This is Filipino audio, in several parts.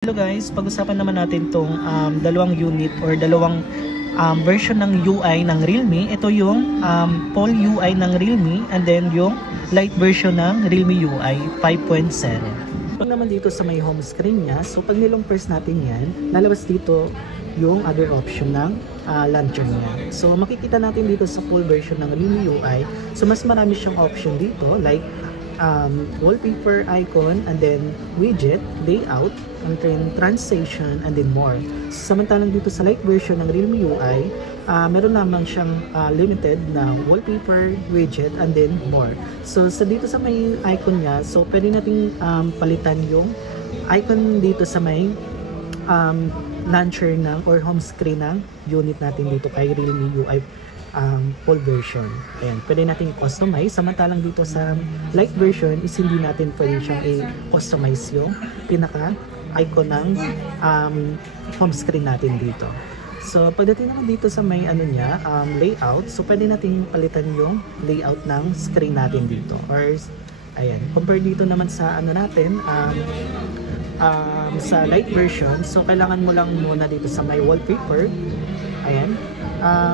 Hello guys, pag-usapan naman natin tong dalawang unit or dalawang version ng UI ng Realme. Ito yung full UI ng Realme and then yung light version ng Realme UI 5.0. Pag naman dito sa may home screen niya, so pag nilong press natin yan, lalabas dito yung other option ng launcher niya. So makikita natin dito sa full version ng Realme UI, so mas marami siyang option dito like wallpaper icon and then widget, layout, and then translation and then more. Samantalang dito sa light version ng Realme UI, meron naman siyang limited na wallpaper, widget, and then more. So dito sa may icon niya, so pwede nating palitan yung icon dito sa may launcher ng or home screen ng unit natin dito kay Realme UI full version. Ayan, pwede natin customize. Samantalang dito sa light version is hindi natin pwede siyang i-customize yung pinaka icon ng home screen natin dito. So pagdating naman dito sa may ano niya, layout, so pwede natin palitan yung layout ng screen natin dito. Or ayan, compare dito naman sa ano natin, sa light version, so kailangan mo lang muna dito sa may wallpaper. Ayan.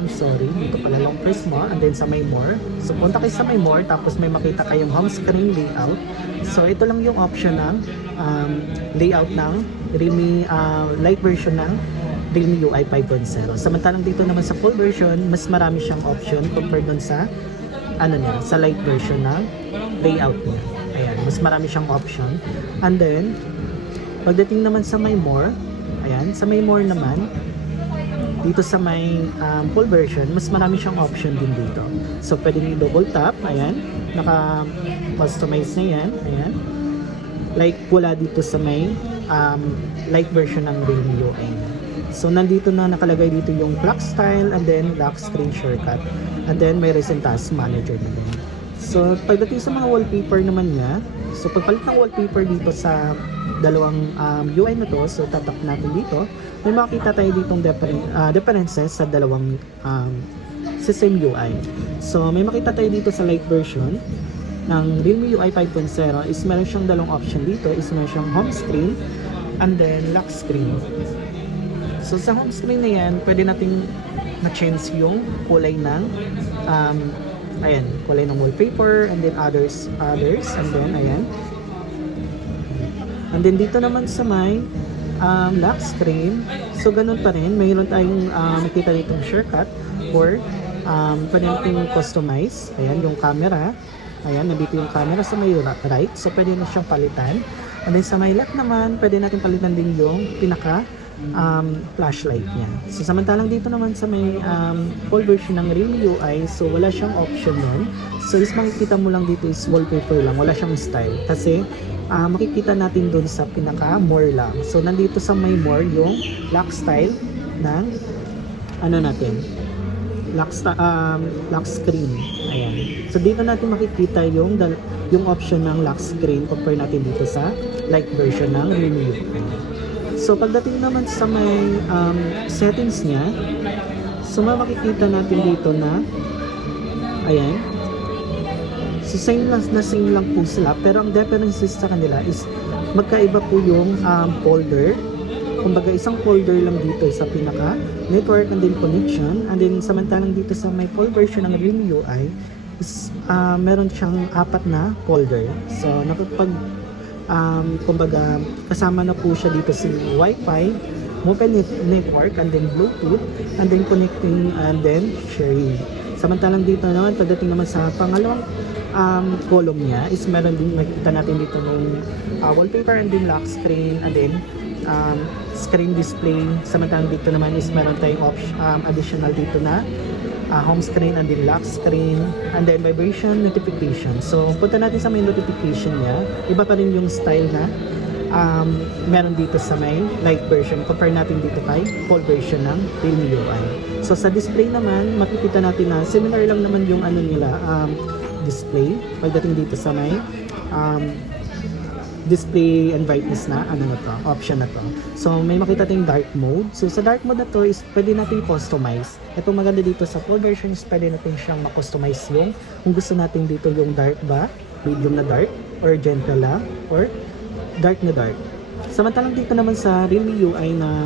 Sorry, dito pala long press mo and then sa may more. So punta kayo sa may more tapos may makita kayong home screen layout. So ito lang yung option ng layout ng Realme light version ng Realme UI 5.0. Samantalang dito naman sa full version, mas marami siyang option compared dun sa ano niya, sa light version ng layout niya. Ayan, mas marami siyang option. And then pagdating naman sa may more, ayan, sa may more naman, dito sa may full version, mas marami siyang option din dito. So, pwede nyo double tap, ayan, naka-customize na yan, ayan. Like, wala dito sa may light version ng Realme UI. So, nandito na nakalagay dito yung clock style and then lock screen shortcut. And then, may recent task manager na din. So, pagdating sa mga wallpaper naman niya, so, pagpalit ng wallpaper dito sa dalawang UI na to, so tatap natin dito, may makikita tayo ditong differences sa dalawang system UI. So may makita tayo dito sa light version ng Realme UI 5.0 is meron siyang dalawang option dito, is meron siyang home screen and then lock screen. So sa home screen na yan, pwede nating ma-change yung kulay ng ayan, kulay ng wallpaper and then others and then ayan. And then dito naman sa may lock screen, so ganun pa rin, mayroon tayong makita ditong shortcut or pwede natin customize. Ayan, yung camera, ayan, nandito yung camera sa may right, so pwede na siyang palitan. And then sa may left naman, pwede natin palitan din yung pinaka flashlight niya. So samantalang dito naman sa may full version ng Realme UI, so wala siyang option nun. So is makikita mo lang dito is wallpaper lang, wala siyang style. Kasi makikita natin dun sa pinaka more lang. So nandito sa may more yung lock style ng ano natin, lock screen. Ayan. So dito natin makikita yung option ng lock screen compare natin dito sa light version ng Realme UI. So pagdating naman sa may settings niya, so makikita natin dito na ayan. So same lang po sila, pero ang differences sa kanila is magkaiba po yung folder. Kumbaga isang folder lang dito sa pinaka network and then connection, and then samantalang dito sa may full version ng Realme UI is meron siyang 4 na folder. So nakapag kumbaga kasama na po siya dito sa Wi-Fi, mobile network, and then Bluetooth, and then connecting, and then sharing. Samantalang dito naman, pagdating naman sa pangalawang column niya is meron din, makikita natin dito ng wallpaper and then lock screen and then screen display. Samantalang dito naman is meron tayong additional dito na home screen and then lock screen and then vibration notification. So punta natin sa may notification niya, iba pa rin yung style na meron dito sa may light version compare natin dito kay full version ng Realme UI. So sa display naman, makikita natin na similar lang naman yung ano nila, display pagdating dito sa may display and brightness na ano na to, option na to. So may makita tayong dark mode. So sa dark mode na to is pwede natin customize. Ito maganda dito sa full version is pwede natin siyang ma-customize yung kung gusto natin dito yung dark ba, medium na dark, or gentle lang, or dark na dark. Samantalang dito naman sa Realme UI na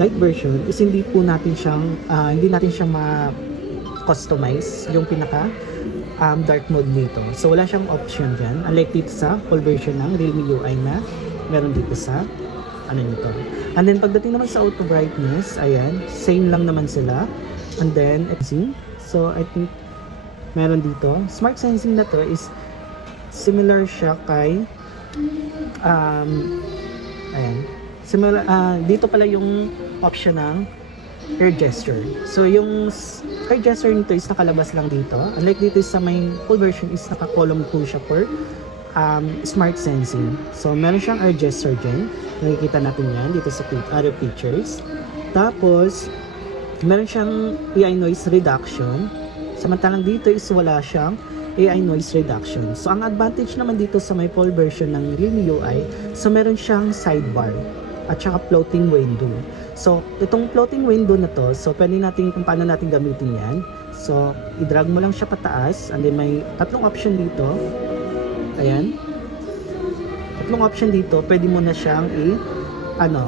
light version is hindi natin siya ma-customize yung pinaka dark mode nito. So wala siyang option dyan, unlike dito sa full version ng Realme UI na meron dito sa nito. And then pagdating naman sa auto brightness, ayan, same lang naman sila. And then so I think meron dito smart sensing na to is similar siya kay ayan, similar, dito pala yung option ng air gesture. So yung air gesture nito is nakalabas lang dito, unlike dito sa may full version is naka-column 2 siya for smart sensing. So meron siyang air gesture dyan, nakikita natin yan dito sa other features. Tapos meron siyang AI noise reduction, samantalang dito is wala siyang AI noise reduction. So ang advantage naman dito sa may full version ng Realme UI, so meron siyang sidebar at saka floating window. So itong floating window na to, so pwede natin kung paano natin gamitin yan. So i-drag mo lang siya pataas, and then may tatlong option dito. Ayan, tatlong option dito, pwede mo na siyang ayan,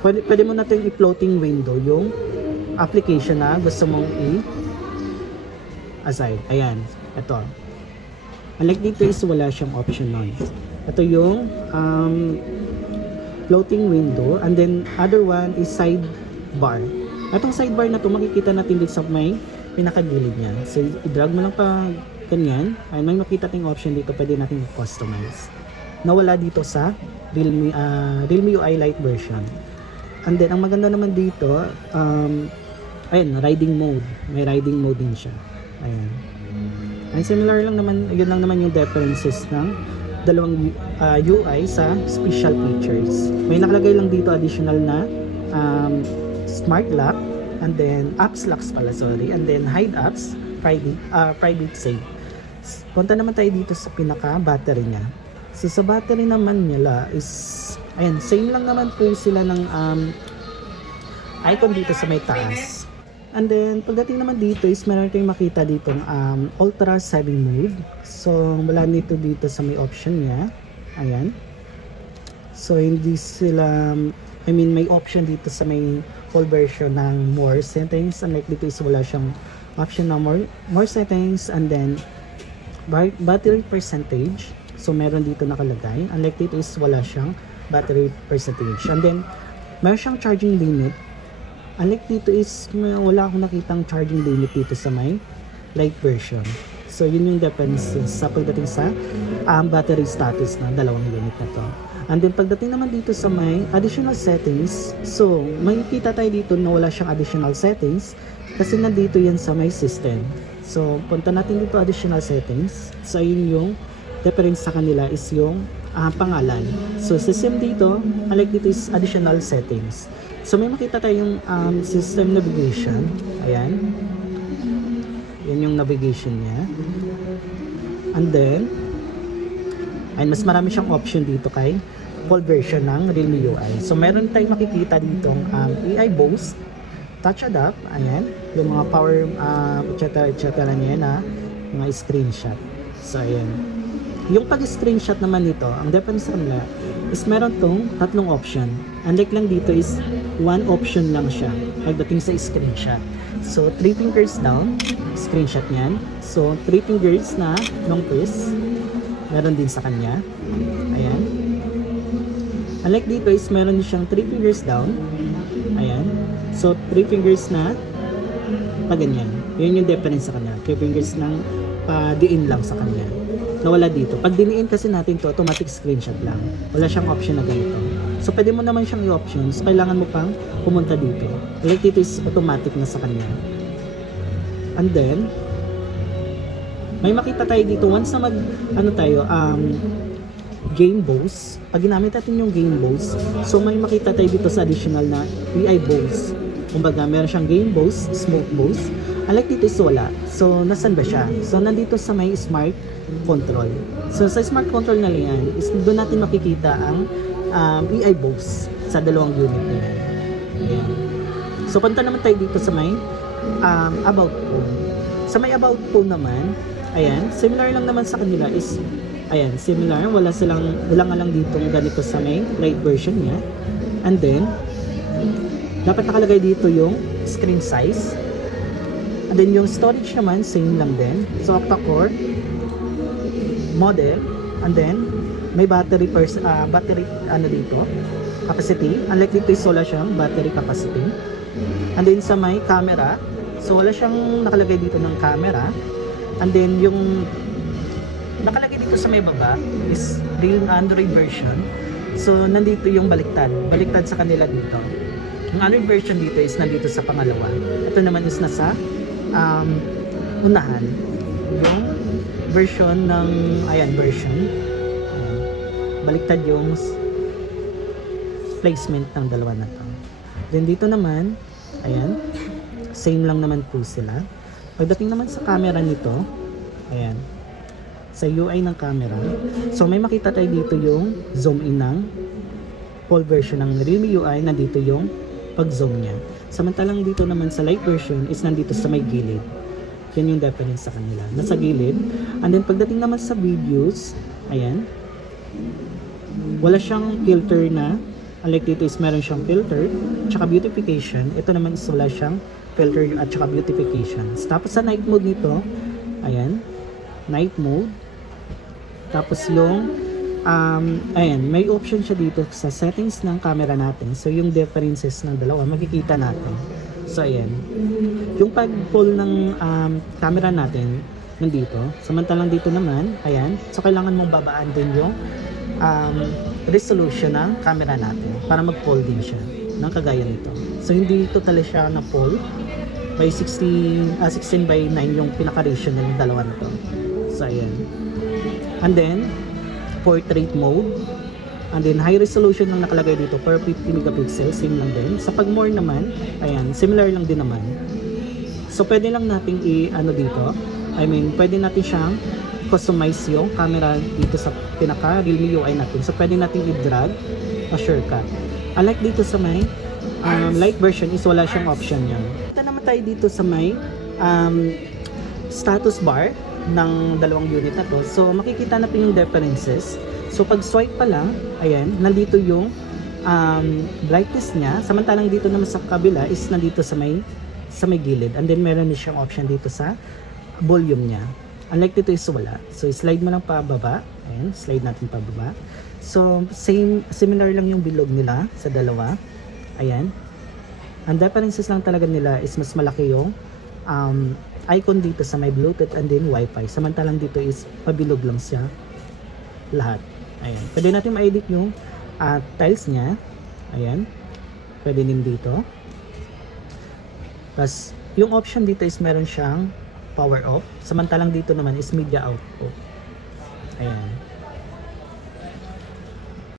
pwede mo na itong i-floating window yung application na gusto mong i-assign. Ayan, ito. Unlike dito is wala siyang option nun. Ito yung floating window, and then other one is sidebar. Itong sidebar na to makikita natin dito sa may pinakagilid niya. So i-drag mo lang pa ganyan, ay may makita tayong option dito, pwede natin i-customize. Nawala dito sa Realme UI Lite version. And then ang maganda naman dito, ayun, riding mode. May riding mode din siya. Ayan. And similar lang naman, yun lang naman yung differences ng dalawang UI sa special features. May nakalagay lang dito additional na smart lock, and then apps locks pala, sorry, and then hide apps, private save. Punta naman tayo dito sa pinaka battery niya. So sa battery naman nila is, ayan, same lang naman po sila ng icon dito sa may taas. And then pagdating naman dito is meron tayong makita dito ultra saving mode. So wala nito dito sa may option niya. Ayan. So hindi sila, I mean may option dito sa may full version ng more settings, unlike dito is wala siyang option na more settings, and then battery percentage. So meron dito nakalagay, unlike dito is wala siyang battery percentage. And then meron siyang charging limit, unlike dito is wala akong nakitang charging limit dito sa may light version. So yun yung differences sa pagdating sa battery status na dalawang unit na to. And then pagdating naman dito sa may additional settings, so makikita tayo dito na wala siyang additional settings kasi nandito yan sa may system. So punta natin dito additional settings. So yun yung difference sa kanila is yung pangalan. So system dito, unlike dito is additional settings. So may makita tayong system navigation. Ayan. Yan yung navigation niya. And then mas marami siyang option dito kay full version ng Realme UI. So meron tayong makikita ditong AI boost, touch adapt, ayan, yung mga power etc niya na mga screenshot. So ayan. Yung pag-screenshot naman nito, ang difference sa kanila is meron tong tatlong option. Unlike lang dito is one option lang siya pagdating sa screenshot. So 3 fingers down, screenshot niyan. So 3 fingers na long press, meron din sa kanya. Ayan. Unlike dito is meron siyang 3 fingers down. Ayan. So 3 fingers na pag ganyan. Yun yung difference sa kanya. 3 fingers ng diin lang sa kanya. Nawala dito. Pag diniin kasi natin to, automatic screenshot lang. Wala siyang option na ganito. So pwede mo naman siyang i-options. Kailangan mo pang pumunta dito. Like dito is automatic na sa kanya. And then may makita tayo dito once na game bows. Pag ginamit natin yung game bows, so may makita tayo dito sa additional na AI bows. Kumbaga meron siyang game bows, smoke bows. Unlike dito is wala. So nasan ba siya? So nandito sa may smart control. So sa smart control na yan is doon natin makikita ang AI bows sa dalawang unit na yan. Ayan. So punta naman tayo dito sa may about phone. Sa may about phone naman, Ayan, similar lang naman sa kanila is, ayan, similar. Wala nga lang dito ganito sa may light version niya. And then, dapat nakalagay dito yung screen size. And then yung storage naman, same lang din. So, octa-core, model, and then, may battery dito, capacity. Unlike dito is wala siyang battery capacity. And then sa may camera, so wala siyang nakalagay dito ng camera. And then yung nakalagay dito sa may baba is real Android version. So nandito yung baliktad sa kanila dito. Yung Android version dito is nandito sa pangalawa. Ito naman is nasa unahan. Yung version ng version. Baliktad yung placement ng dalawa na to. Then dito naman, ayan, same lang naman po sila. Pagdating naman sa camera nito, ayan, sa UI ng camera, so may makita tayo dito yung zoom in ng full version ng Realme UI, nandito yung pag-zoom niya. Samantalang dito naman sa light version is nandito sa may gilid. Yan yung difference sa kanila, nasa gilid. And then pagdating naman sa videos, ayan, wala siyang filter na. Unlike dito is meron siyang filter tsaka beautification. Ito naman is wala siyang filter at tsaka beautification. Tapos sa night mode nito, ayan, night mode. Tapos yung ayan, may option siya dito sa settings ng camera natin. So yung differences ng dalawa makikita natin. So ayan, yung pag-pull ng camera natin nandito. Samantalang dito naman, ayan, so kailangan mong babaan din yung resolution ng camera natin para mag-pull din siya ng kagaya nito. So hindi totally siya na pull by 16 by 9 yung pinaka-ratio ng dalawa nito. So ayan. And then portrait mode, and then high resolution ng nakalagay dito per 50 megapixels, same lang din. Sa pag more naman, ayan, similar lang din naman. So pwede lang nating pwede natin siyang customize yung camera dito sa pinaka Realme UI natin. So pwede natin i-drag o shortcut. Unlike dito sa may light version is wala siyang option yan. Ito naman tayo dito sa may status bar ng dalawang unit na to. So makikita natin yung differences. So pag swipe pa lang, ayan, nandito yung brightness niya. Samantalang dito naman sa kabila is nandito sa may gilid. And then meron din siyang option dito sa volume niya. Unlike dito is wala. So slide mo lang pababa. Ayan, slide natin pababa. So similar lang yung bilog nila sa dalawa. Ayan. Ang differences lang talaga nila is mas malaki yung icon dito sa may Bluetooth and then Wi-Fi. Samantalang dito is pabilog lang siya lahat. Ayan. Pwede natin ma-edit yung tiles niya. Ayan. Pwede din dito. Tapos yung option dito is meron siyang power off. Samantalang dito naman is media output. Ayan.